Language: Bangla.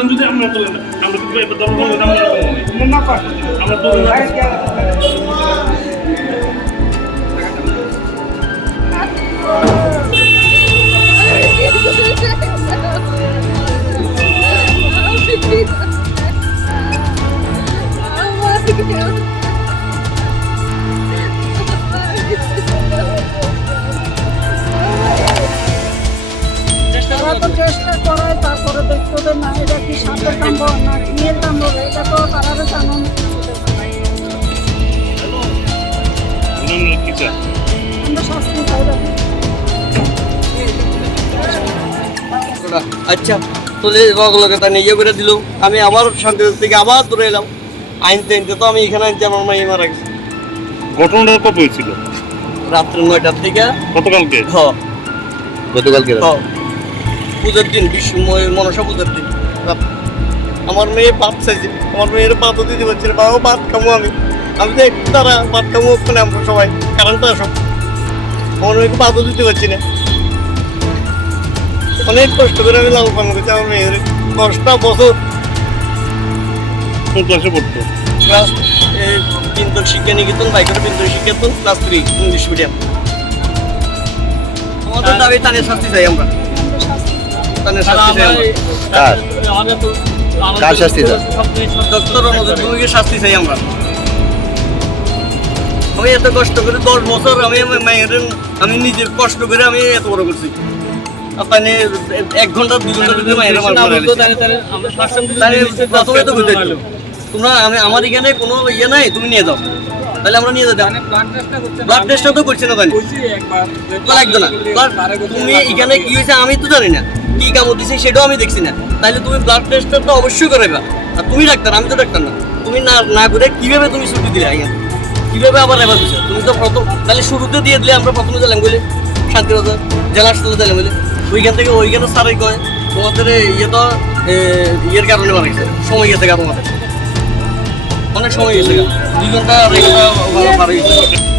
তুলেন যদি আমরা তুলেন আমরা কিন্তু এবার দম করব না আমরা তুলেন Thank you. তো চেষ্টা করে তারপরে দেখতে হবে না এটা কি সাপের কামড় না কামড় এটা তো তারা জানুন। আচ্ছা তোলে লগে তা নিয়ে করে দিল। আমি আবার শান্তি থেকে আবার দূরে এলাম। আইনতে আইনতে তো আমি এখানে আনতে আমার মাই মারা গেছে। ঘটনাটা কত হয়েছিল? রাত্রে নয়টার থেকে গতকালকে? হ। গতকালকে হ। পুজোর দিন বিশ্ব মনসা পুজোর দিন। আমার মেয়ে ভাত চাইছে। আমার মেয়ের ভাতও দিতে পারছি না বাবা ভাত খামো আমি। আমি তো একটু তারা ভাত খামো ওখানে আমরা সবাই। কারণটা সব আমার মেয়েকে ভাতও দিতে পারছি না। অনেক কষ্ট করে আমি লাল পালন করছি আমার মেয়ের দশটা বছর। কোন ক্লাসে পড়তো? ক্লাস বিন্দুর শিক্ষা নিকেতন বাইকের বিন্দুর শিক্ষাতন ক্লাস থ্রি ইংলিশ মিডিয়াম আমাদের দাবি তানের শাস্তি চাই আমরা। তানের শাস্তি চাই কার? কার শাস্তি? ডক্টর শাস্তি চাই আমরা। আমি এত কষ্ট করে দশ বছর আমি আমার মায়ের আমি নিজের কষ্ট করে আমি এত বড় করছি। আপনার এক ঘণ্টা দুই ঘণ্টা যদি মায়ের আমার ঘরে আনছি। তাহলে প্রথমে তো বুঝতে তোমরা আমি আমার এখানে কোনো ইয়ে নাই তুমি নিয়ে যাও। তাহলে আমরা নিয়ে যেতাম। ব্লাড টেস্টটা তো করছি না লাগতো না। তুমি এখানে কি হয়েছে আমি তো জানি না। কি কামড় দিছে সেটাও আমি দেখছি না। তাহলে তুমি ব্লাড টেস্টটা তো অবশ্যই করাইবা। আর তুমি ডাক্তার, আমি তো ডাক্তার না। তুমি না না করে কীভাবে তুমি ছুটি দিলে আইয়া? কীভাবে আবার এবার দিছো? তুমি তো প্রথম তাহলে শুরুতে দিয়ে দিলে আমরা প্রথমে দিলাম বলে শান্তিবাজার জেলা হাসপাতালে দিলাম বলে ওইখান থেকে ওইখানে সারাই কয়, তোমাদের ইয়ে তো ইয়ের কারণে মারা গেছে সময় গেছে গা তোমাদের। অনেক সময় গেছে গা। দুই ঘণ্টা, আড়াই ঘণ্টা হয়ে গেছে